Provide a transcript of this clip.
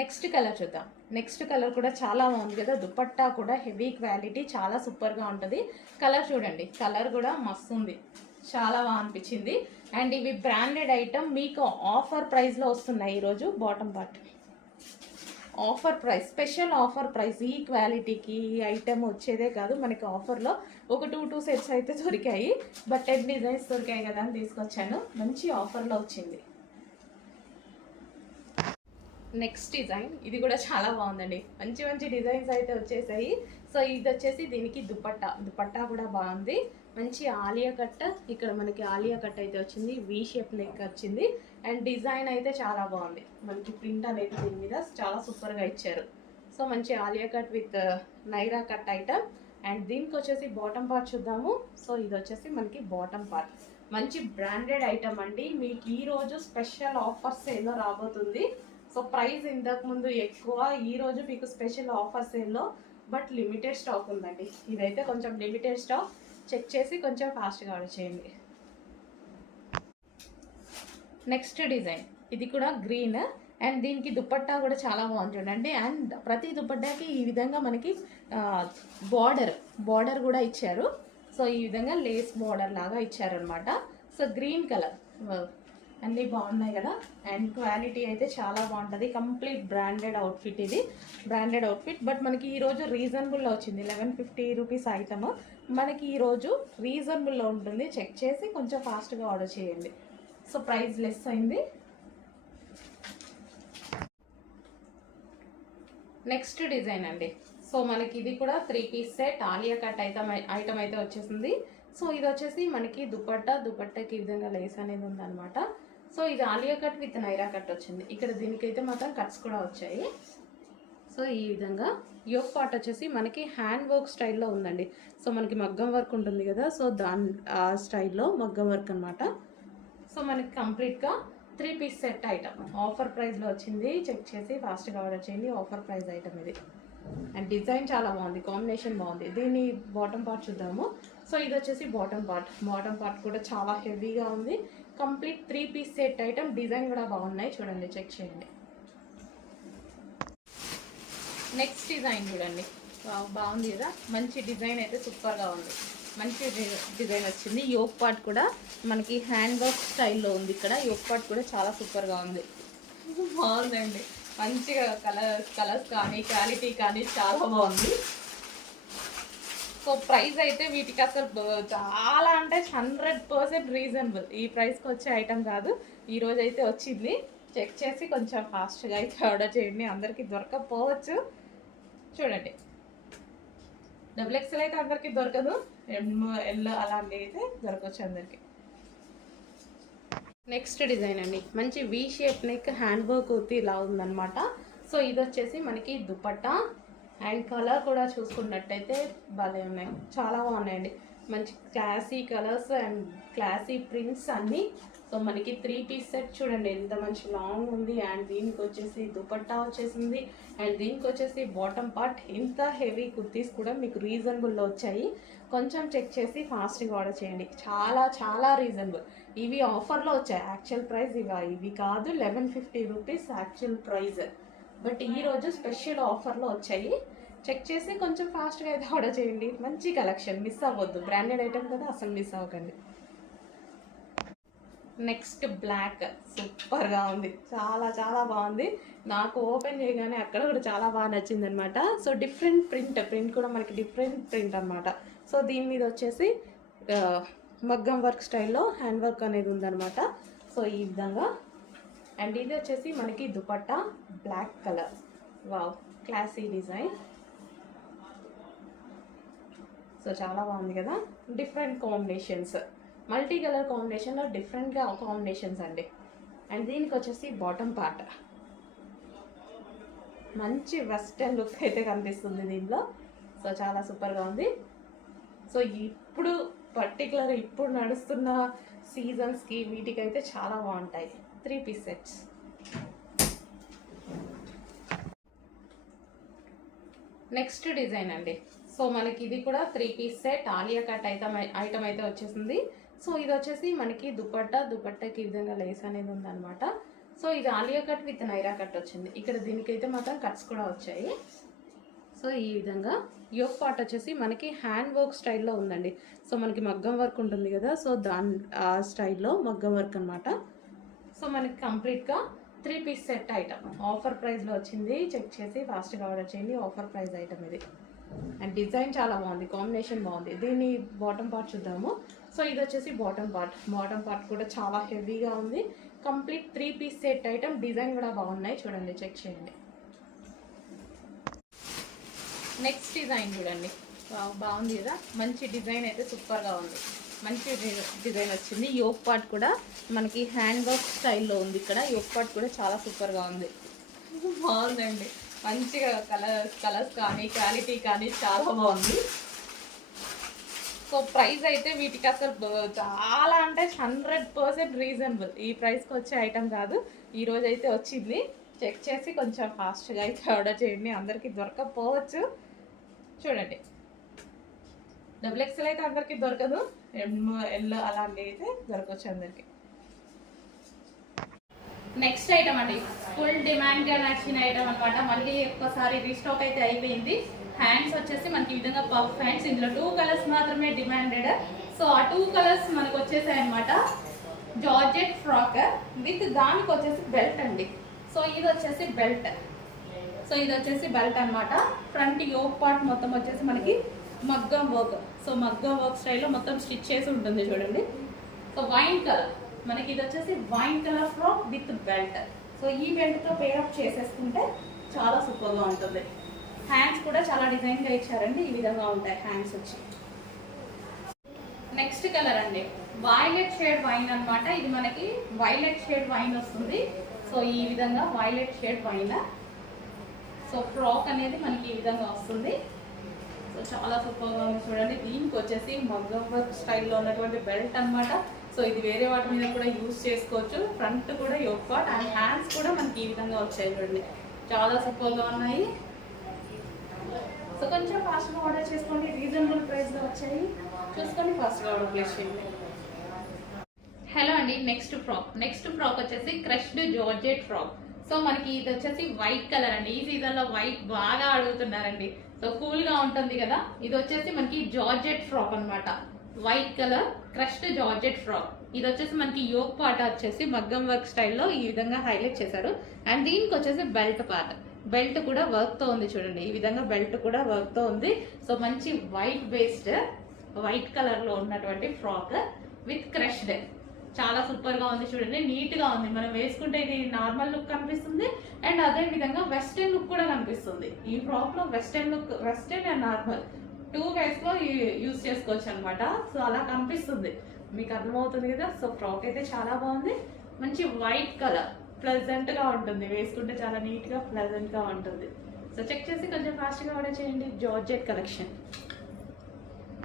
Next colour చూద్దాం. Next colour కూడా చాలా బాగుంది కదా. దుపట్టా కూడా హెవీ క్వాలిటీ, చాలా సూపర్గా ఉంటుంది. కలర్ చూడండి, కలర్ కూడా మస్తు ఉంది, చాలా బాగా అనిపించింది. అండ్ ఇవి బ్రాండెడ్ ఐటమ్, మీకు ఆఫర్ ప్రైస్లో వస్తున్నాయి ఈరోజు. Bottom part offer price, special offer price. ఈ క్వాలిటీకి ఈ ఐటమ్ వచ్చేదే కాదు మనకి ఆఫర్లో. ఒక టూ సెట్స్ అయితే దొరికాయి, బట్ 10 డిజైన్స్ దొరికాయి కదా అని తీసుకొచ్చాను. మంచి ఆఫర్లో వచ్చింది. నెక్స్ట్ డిజైన్ ఇది కూడా చాలా బాగుందండి. మంచి మంచి డిజైన్స్ అయితే వచ్చేసాయి. సో ఇది వచ్చేసి దీనికి దుపట్టా కూడా బాగుంది. మంచి ఆలియా కట్, ఇక్కడ మనకి ఆలియా కట్ అయితే వచ్చింది, వి షేప్ నెక్ వచ్చింది. అండ్ డిజైన్ అయితే చాలా బాగుంది. మనకి ప్రింట్ అనేది దీని మీద చాలా సూపర్గా ఇచ్చారు. సో మంచి Alia cut with Naira cut item. And దీనికి వచ్చేసి బాటమ్ పార్ట్ చూద్దాము. సో ఇది వచ్చేసి మనకి బాటమ్ పార్ట్, మంచి బ్రాండెడ్ ఐటమ్ అండి. మీకు ఈరోజు స్పెషల్ ఆఫర్స్ ఏదో రాబోతుంది. సో ప్రైస్ ఇంతకుముందు ఎక్కువ, ఈరోజు మీకు స్పెషల్ ఆఫర్ సేల్లో, బట్ లిమిటెడ్ స్టాక్ ఉందండి. ఇదైతే కొంచెం లిమిటెడ్ స్టాక్, చెక్ చేసి కొంచెం ఫాస్ట్గా ఆర్డర్ చేయండి. నెక్స్ట్ డిజైన్ ఇది కూడా గ్రీన్, అండ్ దీనికి దుపట్టా కూడా చాలా బాగుంది చూడండి. అండ్ ప్రతి దుపట్టాకి ఈ విధంగా మనకి బార్డర్ కూడా ఇచ్చారు. సో ఈ విధంగా లేస్ బార్డర్ లాగా ఇచ్చారనమాట. సో గ్రీన్ కలర్, అన్నీ బాగున్నాయి కదా. అండ్ క్వాలిటీ అయితే చాలా బాగుంటుంది. కంప్లీట్ బ్రాండెడ్ అవుట్ఫిట్, ఇది బ్రాండెడ్ అవుట్ఫిట్. బట్ మనకి ఈరోజు రీజనబుల్లో వచ్చింది. 1150 రూపీస్ ఐటమ్ మనకి ఈరోజు రీజనబుల్లో ఉంటుంది. చెక్ చేసి కొంచెం ఫాస్ట్గా ఆర్డర్ చేయండి. సో ప్రైస్ లెస్ అయింది. నెక్స్ట్ డిజైన్ అండి. సో మనకి ఇది కూడా 3 piece set Alia cut item అయితే వచ్చేసింది. సో ఇది వచ్చేసి మనకి దుపట్టాకి ఈ విధంగా లేస్ అనేది ఉందన్నమాట. సో ఇది Alia cut with Naira cut వచ్చింది. ఇక్కడ దీనికైతే మాత్రం కట్స్ కూడా వచ్చాయి. సో ఈ విధంగా యోక్ పార్ట్ వచ్చేసి మనకి హ్యాండ్ వర్క్ స్టైల్లో ఉందండి. సో మనకి మగ్గం వర్క్ ఉంటుంది కదా, సో ఆ స్టైల్లో మగ్గం వర్క్ అనమాట. సో మనకి కంప్లీట్గా 3 పీస్ సెట్ ఐటమ్ ఆఫర్ ప్రైస్లో వచ్చింది. చెక్ చేసి ఫాస్ట్గా ఆర్డర్ చేయండి. ఆఫర్ ప్రైస్ ఐటమ్ ఇది. అండ్ డిజైన్ చాలా బాగుంది, కాంబినేషన్ బాగుంది. దీన్ని బాటమ్ పార్ట్ చూద్దాము. సో ఇది వచ్చేసి బాటమ్ పార్ట్ కూడా చాలా హెవీగా ఉంది. Complete 3 piece set item. Design కూడా బాగున్నాయి చూడండి, చెక్ చేయండి. నెక్స్ట్ డిజైన్ చూడండి, బాగుంది కదా. మంచి డిజైన్ అయితే సూపర్గా ఉంది. మంచి డిజైన్ వచ్చింది. యోక్ పార్ట్ కూడా మనకి హ్యాండ్ వర్క్ స్టైల్లో ఉంది. ఇక్కడ యోక్ పార్ట్ కూడా చాలా సూపర్గా ఉంది, బాగుందండి. మంచిగా కలర్స్ కానీ క్వాలిటీ కానీ చాలా బాగుంది. సో ప్రైస్ అయితే వీటికి అసలు చాలా అంటే 100% రీజనబుల్. ఈ ప్రైస్కి వచ్చే ఐటమ్ కాదు, ఈరోజు అయితే వచ్చింది. చెక్ చేసి కొంచెం ఫాస్ట్గా అయితే ఆర్డర్ చేయండి. అందరికీ దొరకకపోవచ్చు. చూడండి, XXL అయితే అందరికీ దొరకదు, ఎల్ అలాంటివి అయితే దొరకవచ్చు అందరికీ. నెక్స్ట్ డిజైన్ అండి, మంచి V shape neck hand work kurti ఇలా ఉందన్నమాట. సో ఇది వచ్చేసి మనకి దుపట్టా. అండ్ కలర్ కూడా చూసుకున్నట్టయితే భలే ఉన్నాయి, చాలా బాగున్నాయండి. మంచి classy colours and classy prints అన్నీ. సో మనకి 3 పీస్ సెట్ చూడండి ఎంత మంచి లాంగ్ ఉంది. అండ్ దీనికి వచ్చేసి దుపట్టా వచ్చేసింది. అండ్ దీనికి వచ్చేసి బాటమ్ పార్ట్. ఇంత హెవీ కుర్తీస్ కూడా మీకు రీజనబుల్లో వచ్చాయి. కొంచెం చెక్ చేసి ఫాస్ట్గా ఆర్డర్ చేయండి. చాలా చాలా రీజనబుల్. ఇవి ఆఫర్లో వచ్చాయి. యాక్చువల్ ప్రైస్ ఇవి కాదు, 1150 రూపీస్ యాక్చువల్ ప్రైస్. బట్ ఈరోజు స్పెషల్ ఆఫర్లో వచ్చాయి. చెక్ చేసి కొంచెం ఫాస్ట్గా అయితే ఆర్డర్ చేయండి. మంచి కలెక్షన్, మిస్ అవ్వద్దు. బ్రాండెడ్ ఐటమ్ కదా, అసలు మిస్ అవ్వకండి. నెక్స్ట్ బ్లాక్, సూపర్గా ఉంది, చాలా చాలా బాగుంది. నాకు ఓపెన్ చేయగానే అక్కడ కూడా చాలా బాగా నచ్చింది అనమాట. సో డిఫరెంట్ ప్రింట్ కూడా మనకి డిఫరెంట్ ప్రింట్ అనమాట. సో దీని మీద వచ్చేసి మగ్గం వర్క్ స్టైల్లో హ్యాండ్ వర్క్ అనేది ఉందన్నమాట. సో ఈ విధంగా. అండ్ ఇది వచ్చేసి మనకి dupatta black colour. Wow, classy design. So చాలా బాగుంది కదా. డిఫరెంట్ కాంబినేషన్స్, మల్టీ కలర్ కాంబినేషన్లో డిఫరెంట్గా కాంబినేషన్స్ అండి. అండ్ దీనికి వచ్చేసి బాటమ్ పార్ట్. మంచి వెస్టర్న్ లుక్ అయితే కనిపిస్తుంది దీనిలో. సో చాలా సూపర్గా ఉంది. సో ఇప్పుడు ఇప్పుడు నడుస్తున్న సీజన్స్కి వీటికైతే చాలా బాగుంటాయి. 3 పీస్ సెట్స్. నెక్స్ట్ డిజైన్ అండి. సో మనకి ఇది కూడా 3 piece set Alia cut item అయితే వచ్చేసింది. సో ఇది వచ్చేసి మనకి దుపట్టాకి ఈ విధంగా లేస్ అనేది ఉందన్నమాట. సో సో ఇది Alia cut with Naira cut వచ్చింది. ఇక్కడ దీనికైతే మాత్రం కట్స్ కూడా వచ్చాయి. సో ఈ విధంగా యోక్ పార్ట్ వచ్చేసి మనకి హ్యాండ్ వర్క్ స్టైల్లో ఉందండి. సో మనకి మగ్గం వర్క్ ఉంటుంది కదా, సో ఆ స్టైల్లో మగ్గం వర్క్ అనమాట. సో మనకి కంప్లీట్గా 3 పీస్ సెట్ ఐటమ్ ఆఫర్ ప్రైస్లో వచ్చింది. చెక్ చేసి ఫాస్ట్గా ఆర్డర్ చేయండి. ఆఫర్ ప్రైస్ ఐటమ్ ఇది. అండ్ డిజైన్ చాలా బాగుంది, కాంబినేషన్ బాగుంది. దీని బాటమ్ పార్ట్ చూద్దాము. సో ఇది వచ్చేసి బాటమ్ పార్ట్ కూడా చాలా హెవీగా ఉంది. Complete 3 piece set item. Design కూడా బాగున్నాయి, చూడండి, చెక్ చేయండి. నెక్స్ట్ డిజైన్ చూడండి, బాగుంది కదా, మంచి డిజైన్ అయితే సూపర్గా ఉంది. మంచి డిజైన్ వచ్చింది. యోక్ పార్ట్ కూడా మనకి హ్యాండ్ వర్క్ స్టైల్లో ఉంది. ఇక్కడ యోక్ పార్ట్ కూడా చాలా సూపర్గా ఉంది, బాగుందండి. మంచిగా కలర్స్ కానీ క్వాలిటీ కానీ చాలా బాగుంది. సో ప్రైస్ అయితే వీటికి అసలు చాలా అంటే 100% రీజనబుల్. ఈ ప్రైస్కి వచ్చే ఐటమ్ కాదు, ఈరోజు అయితే వచ్చింది. చెక్ చేసి కొంచెం ఫాస్ట్గా అయితే ఆర్డర్ చేయండి. అందరికీ దొరకకపోవచ్చు, చూడండి. XXL అయితే అందరికీ దొరకదు, ఎల్లో అలాంటివి అయితే దొరకవచ్చు అందరికి. నెక్స్ట్ ఐటమ్ అండి, ఫుల్ డిమాండ్గా నచ్చిన ఐటమ్ అనమాట. మళ్ళీ ఒక్కసారి రీస్టాక్ అయితే అయిపోయింది. హ్యాండ్స్ వచ్చేసి మనకి ఈ విధంగా పఫ్ హ్యాండ్స్. ఇందులో 2 కలర్స్ మాత్రమే డిమాండెడ్. సో ఆ 2 కలర్స్ మనకు వచ్చేసాయి అనమాట. జార్జెట్ ఫ్రాక్ విత్ దానికి వచ్చేసి బెల్ట్ అండి. సో ఇది వచ్చేసి బెల్ట్ అనమాట. ఫ్రంట్ యోక్ పార్ట్ మొత్తం వచ్చేసి మనకి మగ్గం వర్క్. సో మగ్గం వర్క్ స్టైల్లో మొత్తం స్టిచ్ చేసి ఉంటుంది, చూడండి. సో వైన్ కలర్ మనకి ఇది వచ్చేసి wine colour frock with belt. So ఈ బెల్ట్తో పేరప్ చేసేసుకుంటే చాలా సూపర్గా ఉంటుంది. హ్యాండ్స్ కూడా చాలా డిజైన్గా ఇచ్చారండి, ఈ విధంగా ఉంటాయి హ్యాండ్స్ వచ్చి. నెక్స్ట్ కలర్ అండి, వైలెట్ షేడ్ వైన్ అనమాట. ఇది మనకి వైలెట్ షేడ్ వైన్ వస్తుంది. సో ఈ విధంగా violet shade wine. So frock అనేది మనకి ఈ విధంగా వస్తుంది. సో చాలా సూపర్గా ఉంది, చూడండి. దీనికి వచ్చేసి మగ్గం వర్క్ స్టైల్లో ఉన్నటువంటి బెల్ట్ అనమాట. సో ఇది వేరే వాటి మీద కూడా యూజ్ చేసుకోవచ్చు. ఫ్రంట్ కూడా యోక్ పార్ట్ అండ్ హ్యాండ్స్ కూడా మనకి ఈ విధంగా వచ్చాయి, చూడండి. చాలా సూపర్గా ఉన్నాయి. సో కొంచెం ఫాస్ట్గా ఆర్డర్ చేసుకోండి, రీజనబుల్ ప్రైస్లో వచ్చాయి. చూసుకొని ఫాస్ట్గా ఆర్డర్ ప్లేస్ చేయండి. హలో అండి, నెక్స్ట్ ఫ్రాక్ వచ్చేసి క్రష్డ్ జార్జెట్ ఫ్రాక్. సో మనకి ఇది వచ్చేసి వైట్ కలర్ అండి. ఈ సీజన్లో వైట్ బాగా అడుగుతున్నారండి. సో కూల్గా ఉంటుంది కదా. ఇది వచ్చేసి మనకి జార్జెట్ ఫ్రాక్ అనమాట. White colour crushed georgette frock. ఇది వచ్చేసి మనకి యోక్ పార్ట్ వచ్చేసి మగ్గం వర్క్ స్టైల్లో ఈ విధంగా హైలైట్ చేశారు. అండ్ దీనికి వచ్చేసి బెల్ట్ పార్ట్. బెల్ట్ కూడా వర్క్తో ఉంది, చూడండి. ఈ విధంగా బెల్ట్ కూడా వర్క్తో ఉంది. సో మంచి వైట్ కలర్లో ఉన్నటువంటి ఫ్రాక్ విత్ క్రష్డ్. చాలా సూపర్గా ఉంది, చూడండి. నీట్గా ఉంది. మనం వేసుకుంటే ఇది నార్మల్ లుక్ కనిపిస్తుంది అండ్ అదే విధంగా వెస్టర్న్ లుక్ కూడా కనిపిస్తుంది. ఈ ఫ్రాక్లో వెస్టర్న్ అండ్ నార్మల్ 2 వేస్లో యూజ్ చేసుకోవచ్చు అనమాట. సో అలా కనిపిస్తుంది, మీకు అర్థమవుతుంది కదా. సో ఫ్రాక్ అయితే చాలా బాగుంది. మంచి వైట్ కలర్, ప్లెజెంట్గా ఉంటుంది. వేసుకుంటే చాలా నీట్గా ప్లెజెంట్గా ఉంటుంది. సో చెక్ చేసి కొంచెం ఫాస్ట్గా ఆర్డర్ చేయండి. Georgette collection.